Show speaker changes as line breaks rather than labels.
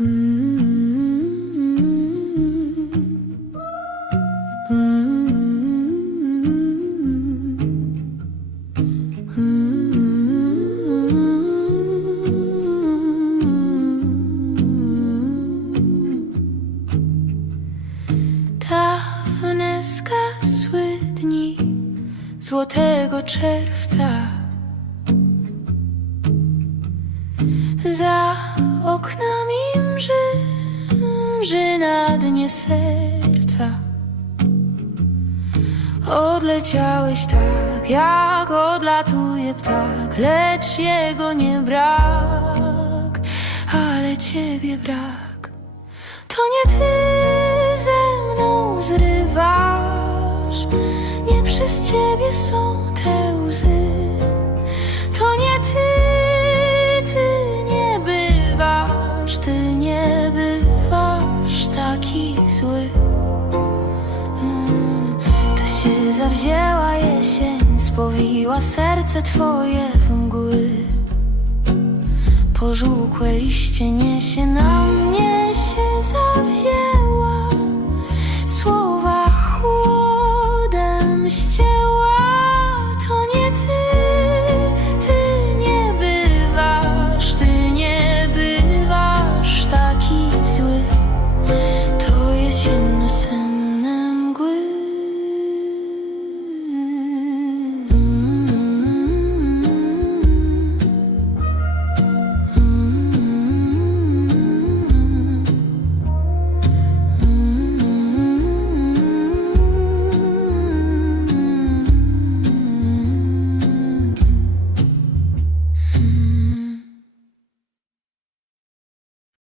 Dawne dni złotego czerwca. Za oknami mrzy na dnie serca. Odleciałeś tak, jak odlatuje ptak, lecz jego nie brak, ale ciebie brak. To nie ty ze mną zrywasz, nie przez ciebie są te łzy. nie bywasz taki zły. Mm, to się zawzięła jesień, spowiła serce twoje w mgły. Pożółkłe liście niesie na mnie się zawzięła. Słowa chłodem ścieżki